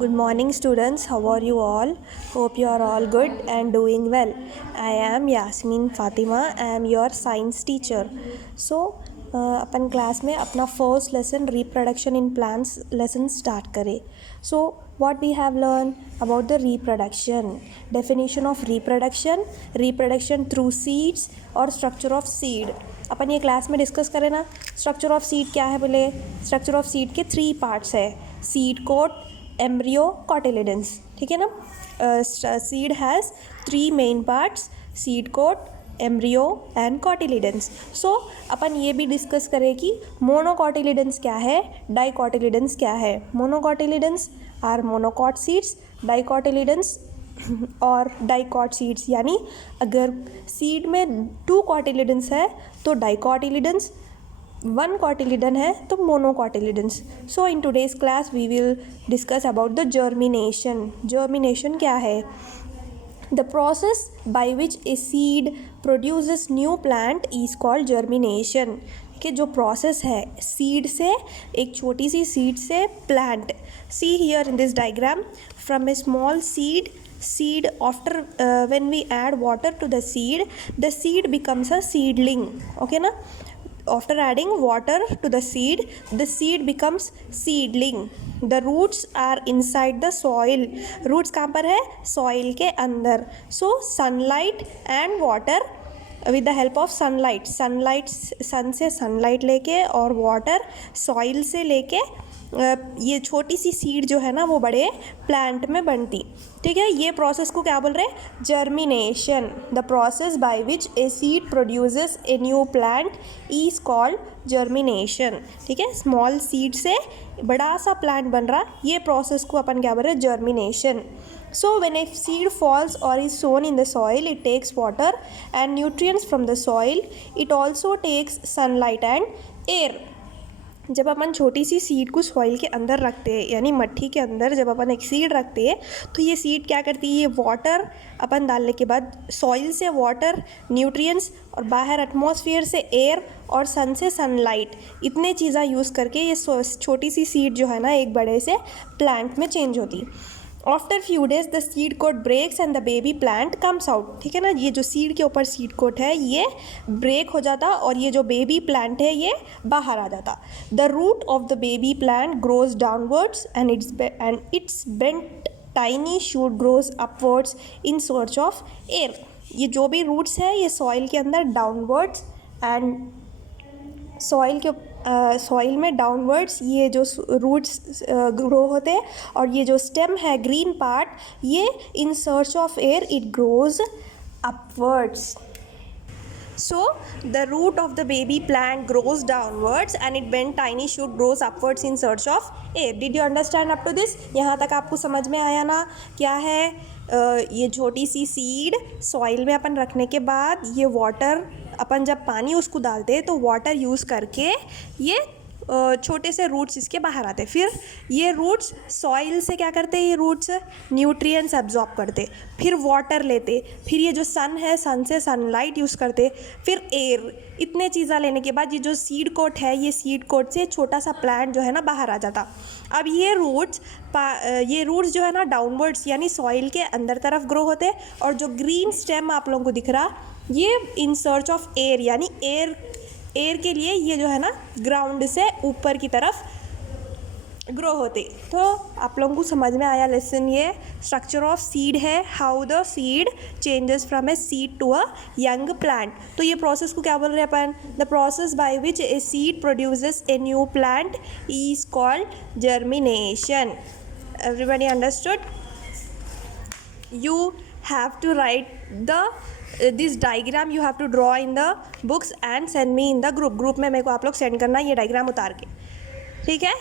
Good morning, students. How are you all? Hope you are all good and doing well. I am Yasmin Fatima. I am your science teacher. So, upon class में अपना first lesson reproduction in plants lesson start करें. सो what we have learned about the reproduction, definition of reproduction through seeds और structure of seed. अपन ये class में discuss करें ना. Structure of seed क्या है बोले? स्ट्रक्चर ऑफ सीड के 3 पार्ट्स है. Seed coat, embryo, cotyledons. ठीक है ना. Seed has 3 main parts: seed coat, embryo and cotyledons. So अपन ये भी डिस्कस करें कि मोनोकॉटिलिडेंस क्या है, डाइकॉटिलिडेंस क्या है. मोनोकॉटिलिडेंस आर मोनोकॉट सीड्स, डाइकॉटिलिडेंस और डाइकॉट सीड्स. यानी अगर सीड में 2 कॉटिलिडेंस है तो डाइकॉटिलिडेंस, 1 कॉटिलिडन है तो monocotyledons. So in today's class we will discuss about the germination. Germination क्या है? The process by which a seed produces new plant is called germination. कि जो प्रोसेस है सीड से, एक छोटी सी सीड से plant. See here in this diagram, from A small seed after when we add water to the seed becomes a seedling. Okay na. After adding water to the seed becomes seedling. The roots are inside the soil. Roots कहाँ पर है? Soil के अंदर. So sunlight and water, with the help of sunlight, sun से sunlight लेके और water soil से लेके ये छोटी सी सीड जो है ना वो बड़े प्लांट में बनती. ठीक है. ये प्रोसेस को क्या बोल रहे हैं? Germination. The process by which a seed produces a new plant is called germination. ठीक है. स्मॉल सीड से बड़ा सा प्लांट बन रहा, ये प्रोसेस को अपन क्या बोल रहे हैं? Germination. So when a seed falls or is sown in the soil, it takes water and nutrients from the soil. It also takes sunlight and air. जब अपन छोटी सी सीड को सॉइल के अंदर रखते हैं, यानी मट्टी के अंदर जब अपन एक सीड रखते हैं तो ये सीड क्या करती है? ये वाटर अपन डालने के बाद सॉइल से वाटर, न्यूट्रिएंट्स और बाहर एटमॉस्फेयर से एयर और सन से सनलाइट, इतने चीज़ें यूज़ करके ये छोटी सी सीड जो है ना एक बड़े से प्लांट में चेंज होती. After few days the seed coat breaks and the baby plant comes out. ठीक है ना. ये जो सीड के ऊपर सीड कोट है ये ब्रेक हो जाता और ये जो बेबी प्लांट है ये बाहर आ जाता. The root of the baby plant grows downwards and its bent tiny shoot grows upwards in search of air. ये जो भी रूट्स है ये सॉइल के अंदर डाउनवर्ड्स एंड सॉइल में डाउनवर्ड्स ये जो रूट्स ग्रो होते हैं और ये जो स्टेम है ग्रीन पार्ट ये इन search of air it grows upwards. So the root of the baby plant grows downwards and it bent tiny shoot grows upwards in search of air. Did you understand up to this? यहाँ तक आपको समझ में आया ना? क्या है? ये छोटी सी सीड सॉइल में अपन रखने के बाद ये वाटर, अपन जब पानी उसको डालते हैं तो वाटर यूज़ करके ये छोटे से रूट्स इसके बाहर आते. फिर ये रूट्स सॉइल से क्या करते हैं? ये रूट्स न्यूट्रिएंट्स एब्जॉर्ब करते, फिर वाटर लेते, फिर ये जो सन है सन से सनलाइट यूज़ करते, फिर एयर. इतने चीज़ें लेने के बाद ये जो सीड कोट है ये सीड कोट से छोटा सा प्लांट जो है ना बाहर आ जाता. अब ये रूट्स जो है ना डाउनवर्ड्स यानी सॉइल के अंदर तरफ ग्रो होते और जो ग्रीन स्टेम आप लोगों को दिख रहा ये इन सर्च ऑफ एयर, यानी एयर के लिए ये जो है ना ग्राउंड से ऊपर की तरफ ग्रो होते. तो आप लोगों को समझ में आया लेसन? ये स्ट्रक्चर ऑफ सीड है, how the seed changes from a seed to a young plant. तो ये प्रोसेस को क्या बोल रहे हैं अपन? The process by which a seed produces a new plant is called germination. Everybody understood? You have to write this diagram you have to draw in the books and send me in the group में मेरे को आप लोग send करना ये diagram उतार के. ठीक है.